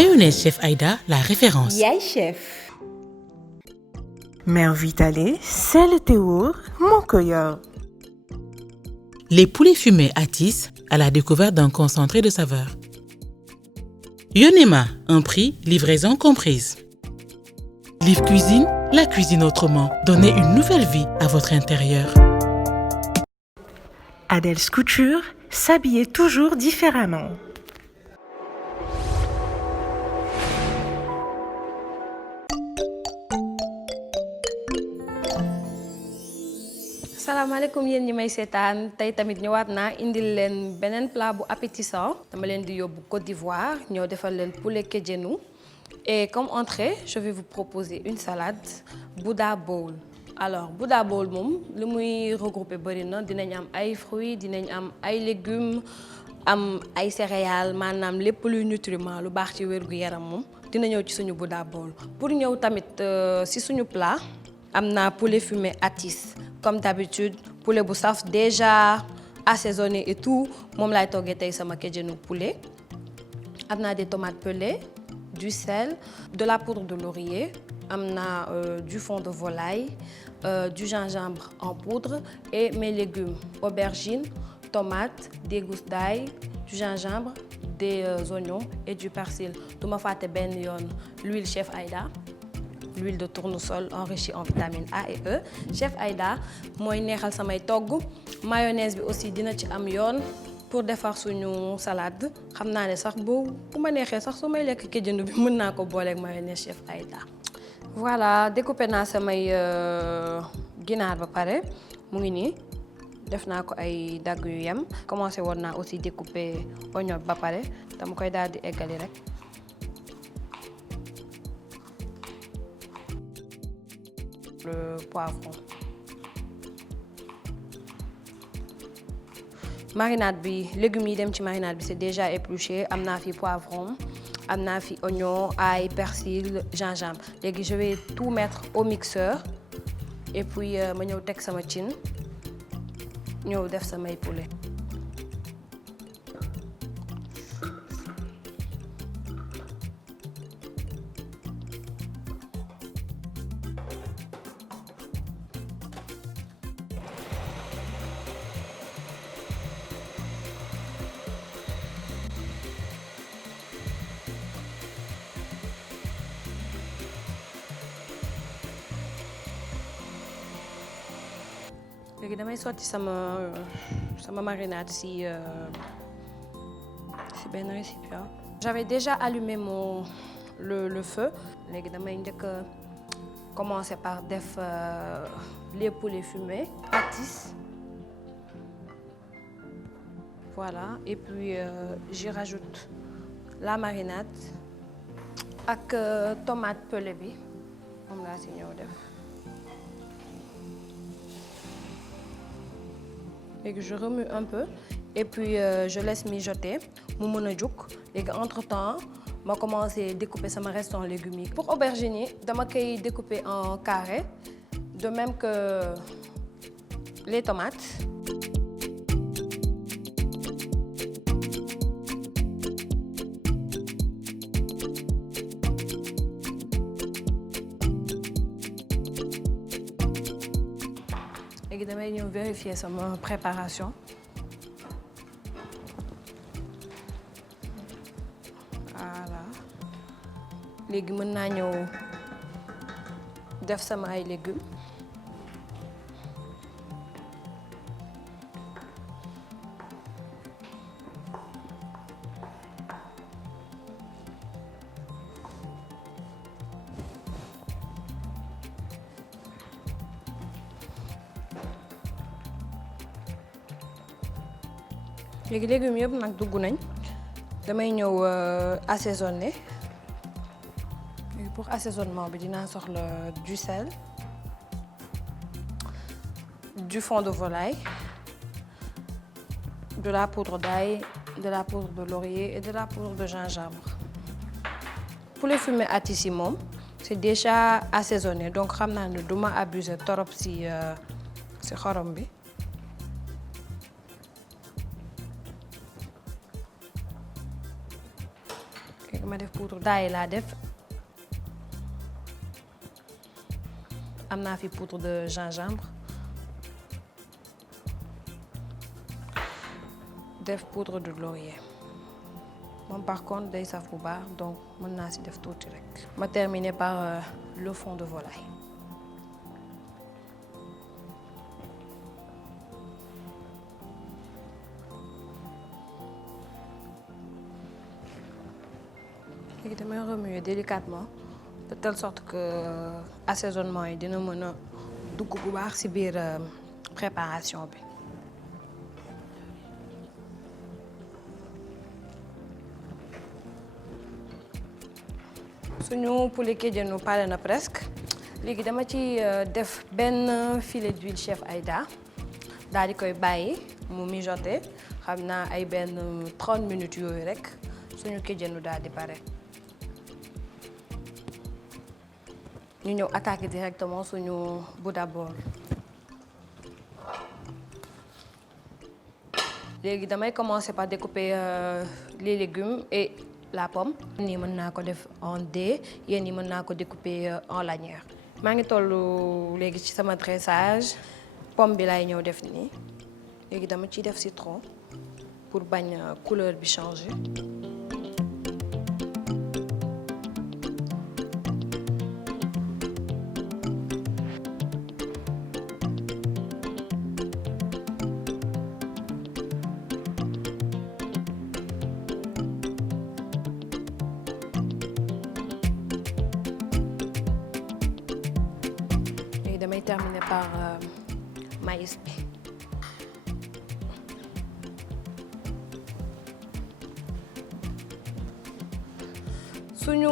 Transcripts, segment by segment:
Mayonnaise Chef Aïda, la référence. Yaay chef. Mère Vitale, c'est le théour, mon coeur. Les poulets fumés Atis à la découverte d'un concentré de saveurs. Yonema, un prix, livraison comprise. Live Cuisine, la cuisine autrement. Donnez une nouvelle vie à votre intérieur. Adèle's Couture, s'habiller toujours différemment. Salaamaaleykum yéen ñi may seetaan tey tamit ñëwaat naa indil leen beneen plat bu appétissant dama leen di yóbbu Côte d'Ivoire ñëw defal leen poulet kédjenou et comme entrée je vais vous proposer une salade Bouddha bowl. Alors Bouddha bowl moom li muy regrouper bëri na dinañ am ay fruits dinañ am ay légumes am ay céréales maanaam lépp luy nutriment lu baax ci wérgu yaram moom dina ñëw ci suñu Bouddha bowl. Pour ñëw tamit ci suñu plat am naa poulet fumé Atis comme d'habitude poulet bu saf déjà assaisonné et tout moom laay toggee tey sama kédjenou poulet. Am naa des tomates pelées, du sel, de la poudre de laurier, am naa du fond de volaille, du gingembre en poudre et mes légumes aubergines, tomates, des gousses d'ail, du gingembre, des oignons et du persil. Du ma fàtte benn yoon l'huile Chef Aïda. L'huile de tournesol enrichie en vitamines A et E. Chef Aïda mooy neexal samay togg mayonnaise bi aussi dina ci am yoon pour defar suñu salade xam naa ne sax bu ma neexee sax su may lekk kédjenou bi mën naa ko booleeg mayonnaise Chef Aïda. Voilà découpé naa samay ginaar ba pare mu ngi nii def naa ko ay dagg yu yem commencé woon naa aussi découper oignon ba pare dama koy daal di eggali rek. Le poivron. Marinade bi légumes yi dem ci marinade bi c'est déjà épluché am naa fi poivron am naa fi oignon ail persil gingembre léegi je vais tout mettre au mixeur et puis ma ñëw teg sama cin ñëw def samay poulet. léegi damay sotti sama marinade ci benn récipient. J'avais déjà allumé le feu léegi damay njëkk a commencer par def les poulets fumés Atis. Voilà et puis j'y rajoute la marinade ak tomate pelée bi moom laa ci ñëw def. Léegi je remue un peu et puis je laisse mijoter mu mën a jóg léegi entre-temps ma commencé découper sama reste en légumes yi. Pour aubergine yi dama koy découper en carré de même que les tomates. léegi damay ñëw vérifier sama préparation. Voilà léegi mën naa ñëw def sama ay légumes. léegi légumes yëpp nag dugg nañ damay ñëw assaisonner pour assaisonnement bi dinaa soxla du sel du fond de volaille de la poudre d'ail de la poudre de laurier et de la poudre de gingembre. Poulet fumé Atis yi moom c'est déjà assaisonné donc xam naa ne duma abuser trop ci xorom bi. léegi ma def poudre d'ail laa def am naa fi poudre de gingembre def poudre de laurier moom par contre day saf bu baax donc mën naa si def tuuti rek. ma terminer par le fond de volaille. léegi damay remuer délicatement de telle sorte que assaisonnement yi dina mën a dugg bu baax ci biir préparation bi. suñu poulet kédienu pare na presque léegi dama ci def benn filet d'huile chef Aïda daal di koy bàyyi mu mijoter xam naa ay benn 30 minutes yooyu rek suñu kédienu daal di pare. ñu ñëw attaquer directement suñu Buddha bowl. léegi damay commencer par découper les légumes et la pomme. nii mën naa ko def en dés yéen yi mën naa ko découper en lanière. maa ngi toll léegi ci sama dressage pomme bi laay ñëw def nii léegi dama ciy def citron pour bañ couleur bi changer. damay terminer par maïs bi. suñu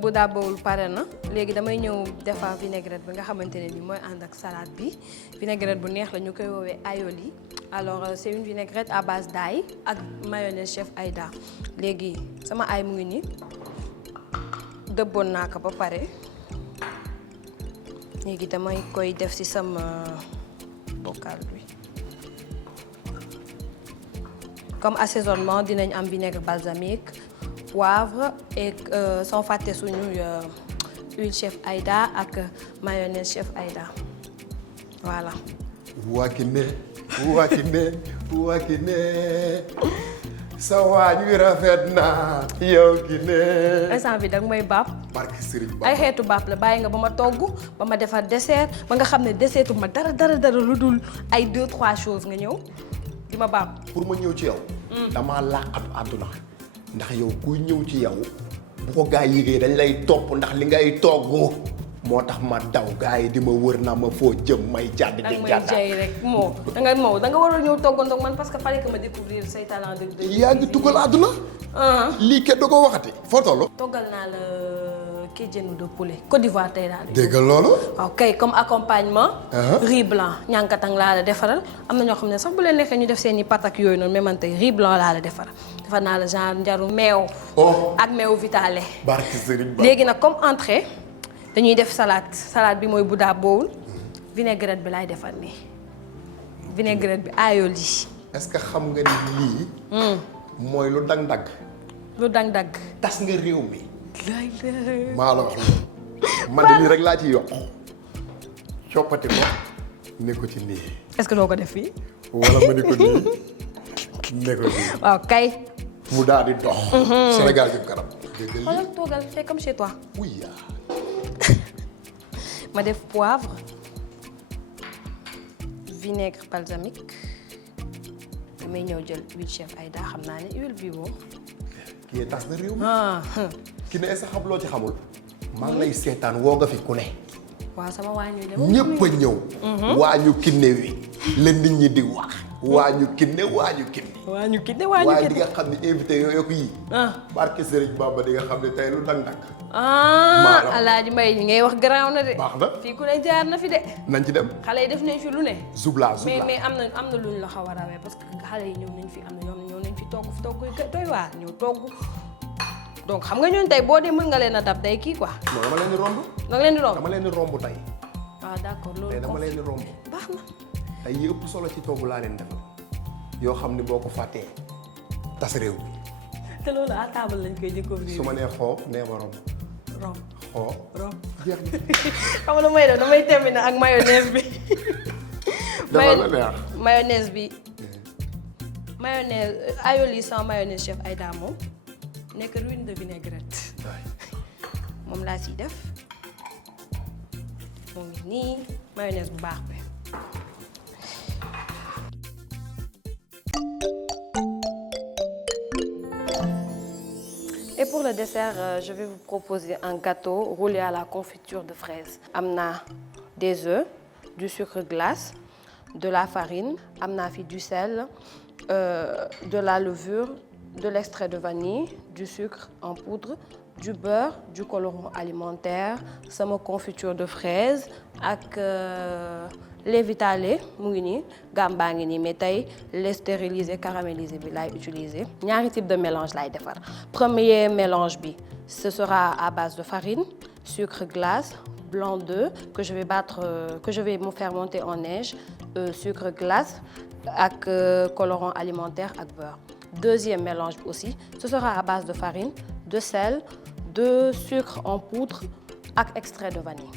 Buddha bowl pare na léegi damay ñëw defar vinaigrette bi nga xamante ne ni mooy ànd ak salade bi vinaigrette bu neex la ñu koy woowee aioli. alors c'est une vinaigrette à base d'ail ak mayonnaise chef Aïda léegi sama ay mu ngi nii dëbboon naa ko ba pare. léegi damay koy def ci sama bocal bi comme assaisonnement dinañ am vinaigre balsamique poivre et sans fàtte suñu huile chef Aïda ak mayonnaise chef Aïda voilà. Wakine sa waañ wi rafet na yow ki ne. instant bi danga may baab. barke Serigne Ba ay xeetu baab la bàyyi nga ba ma togg ba ma defar dessert ba nga xam ne dessertu ma dara lu dul ay 2-3 choses nga ñëw di ma baab. pour ma ñëw ci yow. damaa làqatu àdduna ndax yow kuy ñëw ci yow bu ko gaa yi yëgee dañ lay topp ndax li ngay togg moo tax ma daw gaa yi di ma wër naa ma foo jëm may jàdd di jàdd. jay rek da nga war a ñëw toggandoog man parce que fallait que ma découvrir say talent de. yaa ngi tukkal àdduna. lii kenn du ko waxati foo toll. toggal naa la kédienu de poulet Côte d'Ivoire tey daal. dégg loolu. ok comme accompagnement. riz blanc ñànkatang laa la defaral am na ñoo xam ne sax bu leen nekkee ñu def seen i pâtes ak yooyu noonu mais man tey riz blanc laa la defaral defar naa la genre njaru meew. ak meew vitale. barke Serigne Ba léegi nag comme entrée dañuy def salade bi mooy Buddha bowl vinaigrette bi laay defar nii vinaigrette bi aioli. est-ce que xam nga ni lii. mooy lu dang-dagg. lu dang-dagg. tas nga réew mi. maa la wax loolu. man de lii rek laa ci yokk. coppati ko ne ko ci nii. est-ce que doo ko def fii. wala ma ne ko nii ne ko nii. waaw kay. mu daal di dox. Sénégal jëm kanam. dégg nga xoolal toogal fais comme chez toi. oui. ma def poivre vinaigre balsamique damay ñëw jël huile chef Aïda xam naa ne huile bi moom. kii tas na réew mi. ki ne sa xam loo ci xamul. maa ngi lay seetaan woo nga fi ku ne. waaw sama waañu de ñëpp a ñëw. waañu kinne wi la nit ñi di wax. waañu kinne waañu kinne. waaye di nga xam ne invité yooyu yi. barke Serigne Bamba di nga xam ne tey lu dang-dang. Alaaji Mbay ñi ngay wax garaaw na de. baax na fii ku ne jaar na fi de. nañ ci dem. xale yi def nañ fi lu ne. zubla mais am na luñ la xaw a rawee parce que xale yi ñëw nañ fi am na ñoom ñëw nañ fi togg doy waar ñëw togg. donc xam nga ñooñu tey boo dee mën nga leen a dab day kii quoi. non dama leen di romb. da nga leen di romb dama leen di romb tey. waaw d'accord loolu tey dama leen di romb. baax na. tey yi ëpp solo ci togg laa leen defal yoo xam ne boo ko fàttee tas réew bi. te loolu à table lañ koy découvrir. su ma nee xoo nee ma rom. rom xoo rom. jeex na. xam nga lu may def damay terminer ak mayonnaise bi. dama la neex. mayonnaise bi. mayonnaise aioli sans mayonnaise chef Aïda moom nekk ruine de vinaigrette. moom laa siy def moom ngi nii mayonnaise bu baax bi. Et pour le dessert, je vais vous proposer un gâteau roulé à la confiture de fraises. Am na des œufs, du sucre glace, de la farine, am na fi du sel, de la levure, de l'extrait de vanille, du sucre en poudre, du beurre, du colorant alimentaire, sama confiture de fraises ak lait vitalé mu ngi nii gamme baa ngi nii mais tey lait stérilisé caramélisé bi laay utiliser. ñaari type de mélange laay defar. Premier mélange bi ce sera à base de farine, sucre glace, blanc d'œuf que je vais battre, que je vais me faire monter en neige, sucre glace ak colorant alimentaire ak beurre. Deuxième mélange bi aussi ce sera à base de farine, de sel, de sucre en poudre ak extrait de vanille.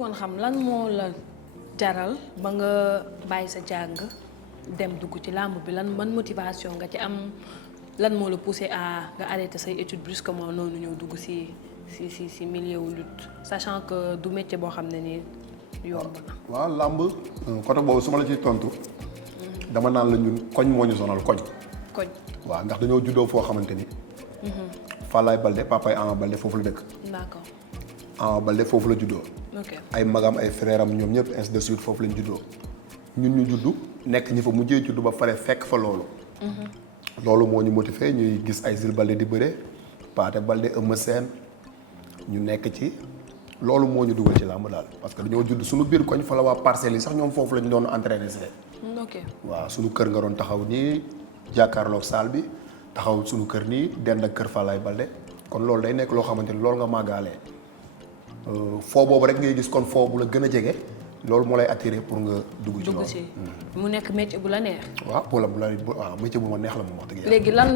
bëggoon xam lan moo la jaral ba nga bàyyi sa jàng dem dugg ci làmb bi lan man motivation nga ci am lan moo la poussé à nga arrêter say études brusquement noonu ñëw dugg si milieu wu lutte sachant que du métier boo xam ne nii yomb na. waaw làmb côté boobu su ma la ciy tontu dama naan la ñun koñ moo ñu sonal koñ. waaw ndax dañoo juddoo foo xamante ni. Falaye Balde papay Ama Balde foofu la dëkk. d'accord. Ama Balde foofu la juddoo. ok ay magam ay frère am ñoom ñëpp ainsi de suite foofu lañ juddoo ñun ñu juddu nekk ñi fa mujjee juddu ba pare fekk fa loolu. loolu moo ñu motivé ñuy gis ay Zil Balde di bëre Paate Balde Eumeu Sène ñu nekk ci loolu moo ñu dugal ci làmb daal parce que dañoo judd suñu biir koñ fa la waa parcelles yi sax ñoom foofu lañ doon entraîné si. ok waaw suñu kër nga doon taxaw nii jàkkaarloog saal bi taxaw suñu kër nii dend ak kër Falaye Balde kon loolu day nekk loo xamante ni loolu nga màggaalee foo boobu rek ngay gis kon foo bu la gën a jege loolu moo lay attiré pour nga dugg ci loolu. mu nekk métier bu la neex. waaw pour la waaw métier bu ma neex la moom wax dëgg yàlla. léegi lan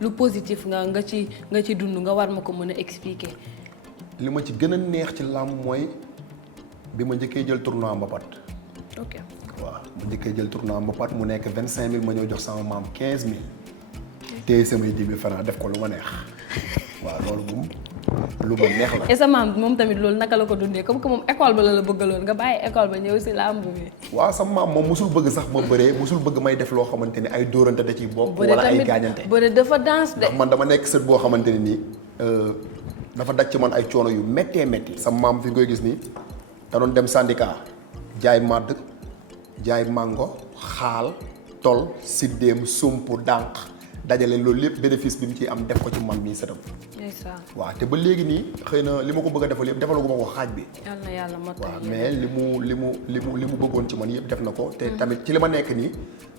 lu positif nga ci dund nga war ma ko mën a expliquer. li ma ci gën a neex ci làmb mooy bi ma njëkkee jël tournoi mbapat. ok waaw ma njëkkee jël tournoi mbapat mu nekk 25000 ma ñëw jox sama maam 15000 téye samay 10 000 francs def ko lu ma neex waaw loolu moom lu ma neex la. et sa maam moom tamit loolu naka la ko dundee comme que moom école ba la bëggaloon nga bàyyi école ba ñëw si làmb bi. waaw sama maam moom mosul bëgg sax ma bëree mosul bëgg may def loo xamante ni ay dóorante da ciy bokk. wala ay gaañante bëre dafa danse de. ndax man dama nekk sët boo xamante ne nii dafa daj ci man ay coono yu méttee métti. sama maam fi nga koy gis nii da doon dem syndicat jaay màdd jaay mango xaal tol siddéem sump dànq dajale loolu lépp bénéfice bi mu ciy am def ko ci man mii sëtam. waaw te ba léegi nii xëy na li ma ko bëgg a defal yëpp defalaguma ko xaaj bi. yal na yàlla mot waaw mais li mu bëggoon ci man yëpp def na ko. te tamit ci li ma nekk nii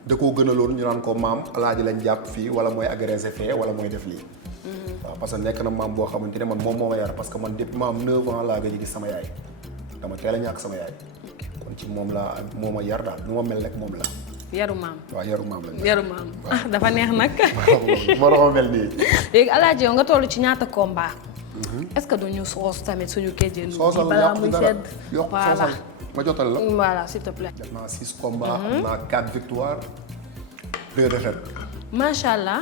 da koo gënaloon ñu naan ko maam alaaji lañ jàpp fii wala mooy agressé fee wala mooy def lii. waaw parce que nekk na maam boo xamante ne man moom moo ma yar parce que man depuis ma am 9 ans laa gëj gis sama yaay dama teel a ñàkk sama yaay kon ci moom laa moo ma yar daal nu ma mel rek moom la. yaru maam. waaw yaru maam la. yaru maam ah dafa neex nag. moo tax ma mel nii. léegi Alaaji yow nga toll ci ñaata combat. est-ce que duñu soos tamit suñu kéjee. soosal balaa muy sedd. yokk voilà soosal ma jotal la. voilà s'il te plaît. def naa 6 combats. am naa 4 victoires 2 défaites. macha allah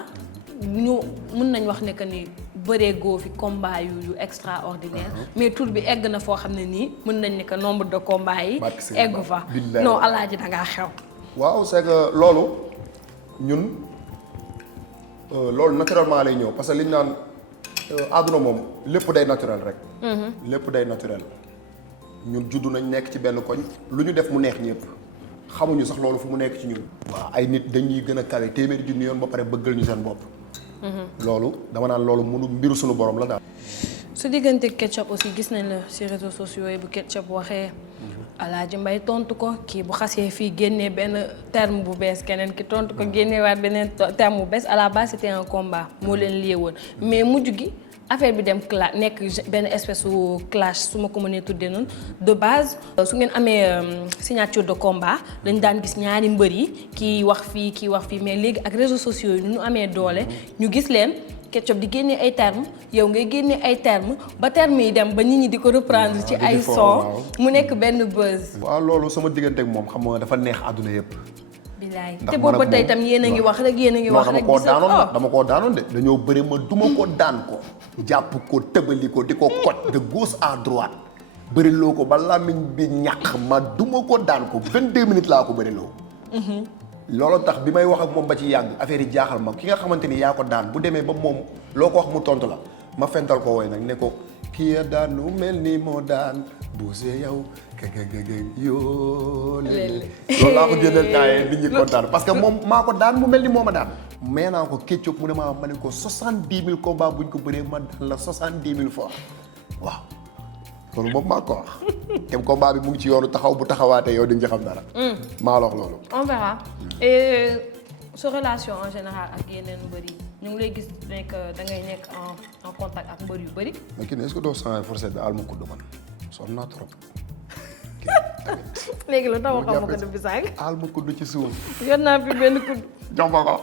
ñu mun nañ wax ne que ni bëree goo fi combat yu extraordinaire. mais tur bi egg na foo xam ne nii mën nañ ne que nombre de combats yi. eggu fa non Alaaji da ngaa xew. waaw c'est que loolu ñun loolu naturellement lay ñëw parce que liñ naan àdduna moom lépp day naturel rek. lépp day naturel ñun juddu nañ nekk ci benn koñ lu ñu def mu neex ñëpp xamuñu sax loolu fu mu nekk ci ñun. waaw ay nit dañuy gën a kawe téeméeri junni yoon ba pare bëggal ñu seen bopp. loolu dama naan loolu mënu mbiru suñu borom la daal. su diggante Ketchup aussi gis nañ la ci réseaux sociaux yi bu Ketchup waxee. Alaaji Mbay tontu ko kii bu xasee fii génnee benn terme bu bees keneen ki tontu ko génneewaat beneen terme bu bees à la base c'était un combat moo leen lié woon mais mujj gi affaire bi dem nekk benn espèce su clash su ma ko mënee tuddee noonu de base su ngeen amee signature de combat dañ daan gis ñaari mbër yi kii wax fii mais léegi ak réseaux sociaux yi ñu amee doole ñu gis leen Ketchup di génne ay termes yow ngay génne ay termes ba termes yi dem ba nit ñi di ko reprendre ci ay son mu nekk benn buzz. waaw loolu sama diggante ak moom xam nga dafa neex àdduna yëpp. bilaay te boobu ba tey tam yéen a ngi wax rek yéen a ngi wax rek. dama koo daanoon de dañoo bëri ma duma ko daan ko. jàpp ko tëbali ko di ko koj de gauche à droite bëriloo ko ba làmmiñ bi ñàq ma duma ko daan ko 22 minutes laa ko bëriloo. loolu tax bi may wax ak moom ba ci yàgg affaire yi jaaxal ma ki nga xamante ni yaa ko daan bu demee ba moom loo ko wax mu tontu la ma fental ko woy nag ne ko kii ya daan nu mel ni moo daan buuse yow yoo léeg-léeg loolu laa ko jëndal temps yii nit ñi kontaan parce que moom maa ko daan mu mel ni moo ma daan. mais naa ko Ketchup mu ne ma ne ko 70 000 combats buñ ko bëree ma daan la 70 000 fois waaw. loolu moom maa ko wax te combat bi mu ngi ci yoonu taxaw bu taxawaatee yow di nga ci xam dara. maa la wax loolu. on verra et sa relation en général ak yeneen mbër yi ñu ngi lay gis nekk da ngay nekk en contact ak mbër yu bëri. mais kii est-ce que doo sànni forcé bi alma kudd man sonn naa trop. léegi lu tax waxoon ma ko du bisaag. alma kudd ci suuf. yor naa fi benn kudd. jox ma ko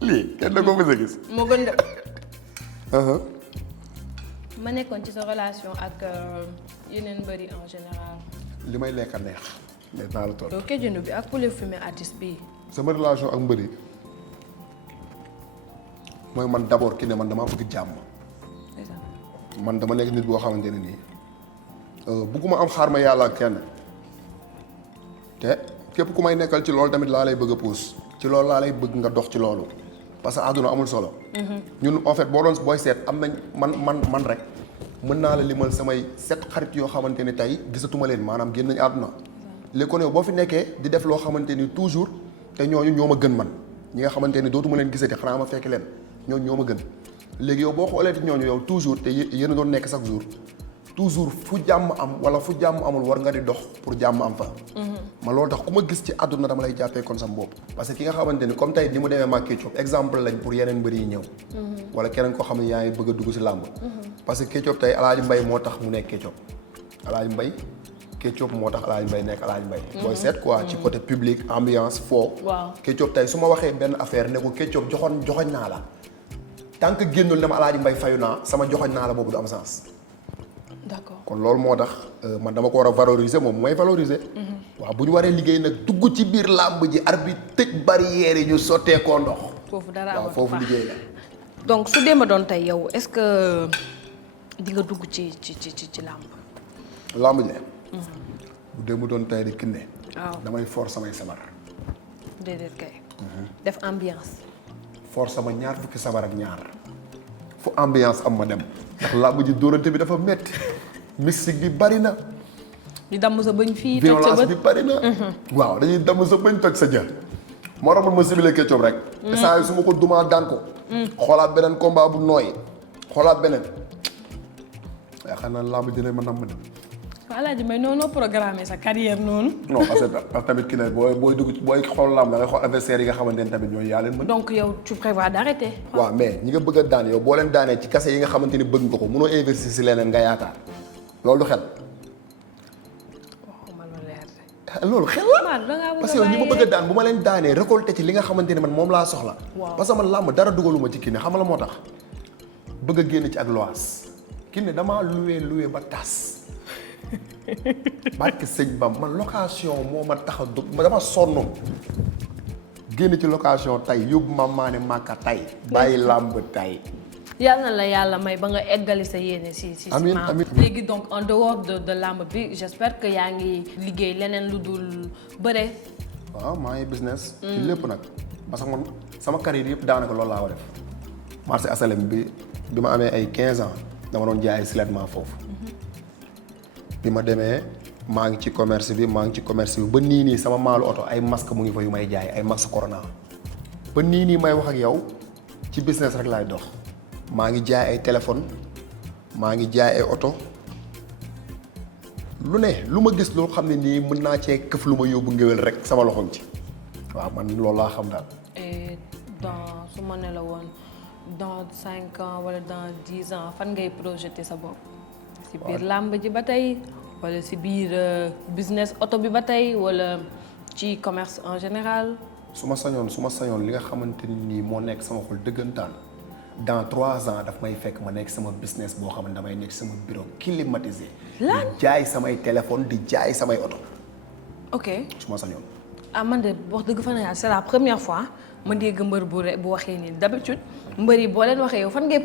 lii kenn da koo mës a gis. moo gën de. ma nekkoon ci sa relation ak yeneen mbëri en général. li may lekk a neex mais naa la toll. yow Kédiounou bi ak poulet fumé artiste bii. sama relation ak mbëri mooy man d'abord ki ne man damaa bëgg jàmm. man dama nekk nit boo xamante ne nii bugguma am xaar ma yàlla ak kenn te képp ku may nekkal ci loolu tamit laa lay bëgg a puus ci loolu laa lay bëgg nga dox ci loolu parce que àdduna amul solo. ñun en fait booy seet am nañ man rek mën naa la limal samay 7 xarit yoo xamante ni tey gisatuma leen maanaam génn nañ àdduna. léegi kon yow boo fi nekkee di def loo xamante ni toujours te ñooñu ñoo ma gën man ñi nga xamante ni dootuma leen gisati xanaa ma fekk leen ñooñu ñoo ma gën. léegi yow boo xoolee ñooñu yow toujours te yéen a doon nekk chaque jour toujours fu jàmm am wala fu jàmm amul war nga di dox pour jàmm am fa. ma loolu tax ku ma gis ci àdduna dama lay jàppee kon sam bopp. parce que ki nga xamante ni comme tey ni mu demee ma Ketchup exemple lañ pour yeneen mbër yi ñëw. wala keneen koo xam ne yaa ngi bëgg a dugg si làmb. parce que Ketchup tey Alaaji Mbay moo tax mu nekk Ketchup Alaaji Mbay Ketchup moo tax Alaaji Mbay nekk Alaaji Mbay. booy seet quoi ci côté public ambiance foo. waaw Ketchup tey su ma waxee benn affaire ne ko Ketchup joxoñ naa la. tant que génnul dama Alaaji Mbay fayu naa sama joxoñ naa la boobu du am sens. d'accord kon loolu moo tax man dama ko war a valoriser moom mooy valoriser. waaw bu ñu waree liggéey nag dugg ci biir làmb ji arbitre tëj barrière yi ñu sottee koo ndox. foofu dara waaw foofu liggéey la. donc su dee ma doon tey yow est-ce que di nga dugg ci làmb. làmb ji. bu dee mu doon tey di kinne. waaw damay for samay sabar. déedéet kay. def ambiance. for sama ñaar fukki sabar ak ñaar fu ambiance am ma dem ndax làmb ji dóorante bi dafa metti mystique bi bari na. di damm sa bëñ fii toj sa violence bët bi bari na. waaw dañuy damm sa bëñ toj sa jë. moo tax man ma sibile Ketchup rek. te saa yi su ma ko dumaa daan ko. xoolaat beneen combat bu nooy xoolaat beneen. yaakaar naa làmb ji ne ma nam ma dem. waaw Alaaji Mbay noonu programmé sa carrière noonu. non parce que tamit ki ne booy dugg booy xool làmb da ngay xool adversaire yi nga xamante ne tamit ñooy yaa leen mën. donc yow tu prévois d'arrêter. waaw mais ñi nga bëgg a daan yow boo leen daanee ci kase yi nga xamante ni bëgg nga ko mënoo investir si leneen nga yaakaar loolu du xel. waxuma lu leer de. loolu xel la parce que yow ñi ma bëgg a daan bu ma leen daanee récolté ci li nga xamante ni man moom laa soxla. waaw parce que man làmb dara dugaluma ci kii ne xam la moo tax bëgg a génn ci ak loas kii ne damaa loué ba tas. barke sëñ Bam man location moo ma tax a dama sonn génn ci location tey yóbbu ma maane màkka tey bàyyi làmb tey. yàlla na la yàlla may ba nga eggali sa yéene si amiin amiin léegi donc en dehors de làmb bi j'espère que yaa ngi liggéey leneen lu dul bëre. waaw maa ngi business. ci lépp nag parce que man sama carrière yëpp daanaka loolu laa ko def. marché asalem bi ma amee ay 15 ans dama doon jaay ay silettement foofu. bi ma demee maa ngi ci commerce bi ba nii sama maalu oto ay masque mu ngi fa yu may jaay ay masque corona ba nii may wax ak yow ci business rek laay dox maa ngi jaay ay téléphone maa ngi jaay ay oto lu ne lu ma gis loo xam ne nii mën naa cee këf lu ma yóbbu ngéwél rek sama loxoom ci waaw man loolu laa xam daal. et dans su ma ne la woon dans 5 ans wala dans 10 ans fan ngay projeter sa bopp. si biir làmb ji ba tey wala si biir business oto bi ba tey wala ci commerce en général. su ma sañoon li nga xamante ni nii moo nekk sama xol dëggantaan dans 3 ans daf may fekk ma nekk sama business boo xam ne damay nekk sama bureau climatisé. di jaay samay téléphone di jaay samay oto. ok su ma sañoon. ah man de wax dëgg fa na c'est la première fois ma dégg mbër bu waxee nii d'habitude mbër yi boo leen waxee yow fan ngay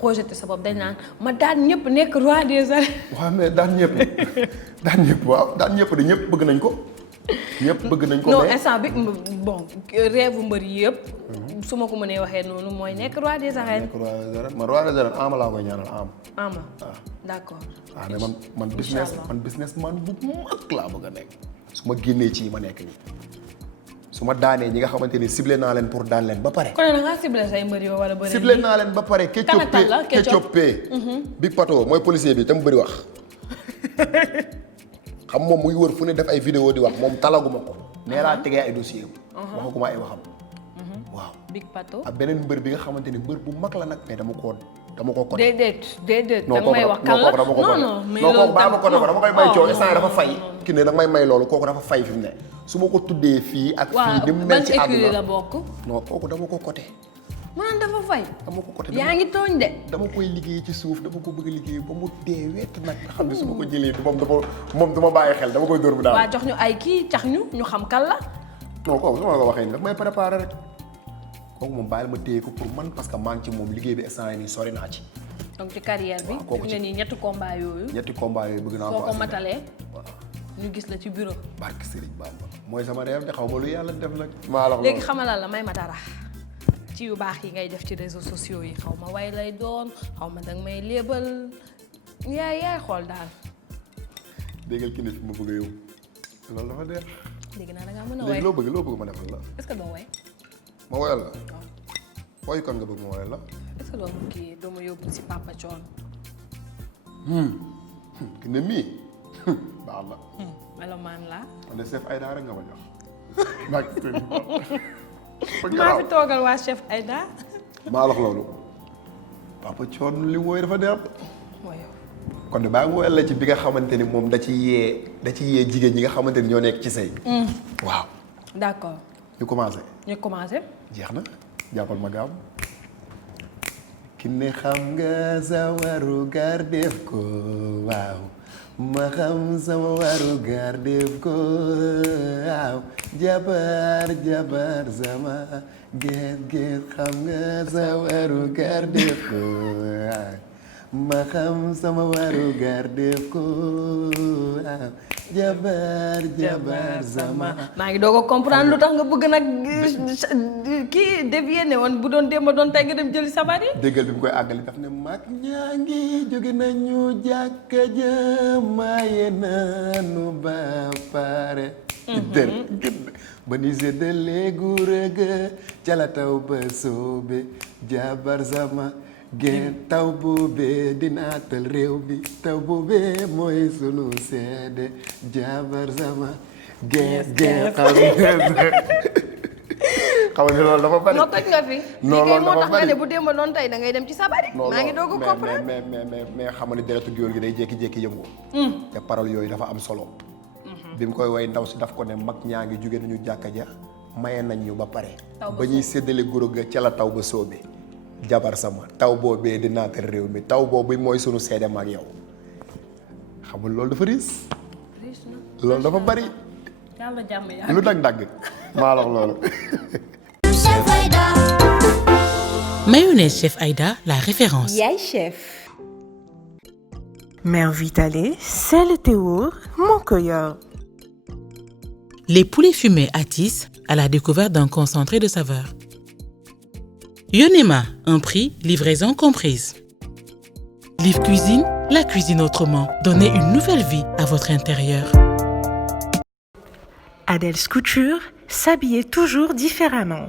projeté sa bopp dañ naan ma daan ñëpp nekk roi des arènes. waaw mais daan ñëpp de ñëpp bëgg nañ ko. ñëpp bëgg nañ ko non mais instant bi bon rêve mbër yi yëpp. su ma ko mënee waxee noonu mooy nekk roi des arènes. nekk roi des arènes man roi des arènes Ama laa koy ñaanal Ama. Ama waaw d'accord. waaw mais man business man bu mag laa bëgg a nekk. su ma génnee ci yi ma nekk nii su ma daanee ñi nga xamante ni ciblé naa leen pour daan leen ba pare. kon da ngaa ciblé say mbër yi wala bëri. ciblé naa leen ba pare. Ketchup Big Pato mooy policier bi te mu bëri wax. xam moom muy wër fu ne def ay vidéo di wax moom talaguma ko. nee laa tegee ay dossier waxaguma ay waxam. waaw Big Pato. ak beneen mbër bi nga xamante ni mbër bu mag la nag mais dama ko côté. déedéet danga may wax kan la non mais loolu dama koy may coow instant dafa fay. ki ne danga may may loolu kooku dafa fay fi mu ne su ma ko tuddee fii ak fii ni mu mel ci àdduna la bokk. non kooku dama ko côté. mu naan dafa fay. dama ko côté yaa ngi tooñ de. dama koy liggéey ci suuf dama ko bëgg a liggéey ba mu dee wett nag nga xam ne su ma ko jëlee moom du ma bàyyi xel dama koy dóor bu daal. waa jox ñu ay kii cax ñu xam kan la. non kooku su ma la ko waxee nii daf may préparé rek kooku moom bàyyil ma téye ko pour man parce que maa ngi ci moom liggéey bi instant yii nii sori naa ci. donc ci carrière bi. kooku fi nga nii ñetti combat yooyu. bëgg naa soo ko matalee. ñu gis la ci bureau. barke Serigne Bamba mooy sama réew de xaw ma lu yàlla def nag. maa la léegi xamalal la may ma dara ci yu baax yi ngay def ci réseaux sociaux yi xaw ma way lay doon xaw ma danga may léebal yaay xool daal. déggal ki ne fi ma bëgg a yow loolu dafa neex. léegi naa da ngaa mën a way léegi loo bëgg ma defal la. est-ce que doo way. ma woyal la. waaw. woyu kan nga bëgg ma woyal la. est-ce que doo ma kii doo ma yóbbu si Papa Thione. ki ne mii baax na. melomaan la. man de chef Aïda rek nga ma jox. maa maa fi toogal waa chef Aïda. maa wax loolu. Papa Thione li mu woy dafa neex. mooy kon de baa ngi woyal la ci bi nga xamante ni moom da ci yee jigéen ñi nga xamante ni ñoo nekk ci sëy. waaw. d'accord. ñu commencé. jeex na jàppal ma gaaw. ki ne xam nga sa waru gar def ko waaw ma xam sama waru gar def ko waaw jabar sama geet xam nga sa waru gar def ko waaw ma xam sama waru gar def ko waaw jabar sama. maa ngi doog a comprendre lu tax nga bëgg nag kii dévier ne woon bu doon démb doon tey nga dem jëli sabar yi. déggal bi mu koy àggali daf ne mag ñaa ngi jóge nañu jàkka ja maye nañu ba pare. ba ni séddale guura ga ca la taw ba soobe jabar sama. geen taw boobee dinaatal réew bi taw boobee mooy sunu seede jabar sama geen xam nga loolu dafa bari. noo toj nga fi. non loolu dafa bari moo tax nga ne bu démb doon tey da ngay dem ci sabari. maa ngi doog a comprendre mais xam nga ni deretu géwél gi day jékki-jékki yëngu. te parole yooyu dafa am solo. bi mu koy way ndaw si daf ko ne mag ñaa ngi jóge nañu jàkka ja maye nañ ñu ba pare. ba ñuy séddale goro ga ca la taw ba soobee. jabar sama taw boobee di naatal réew mi taw boobu mooy sunu seede ma ak yow xamul loolu dafa riis loolu dafa bari yàlla jàmm yaa lu dagg maa wax loolu. Mayonnaise Chef Aïda, la référence. Yaay chef. Mère Vitale, sel te wóor moo ko yor. Les poulets fumés attissent à la découverte d'un concentré de saveurs. Yonema, un prix, livraison comprise. Liv Cuisine, la cuisine autrement. Donnez une nouvelle vie à votre intérieur. Adèle's Couture, s'habiller toujours différemment.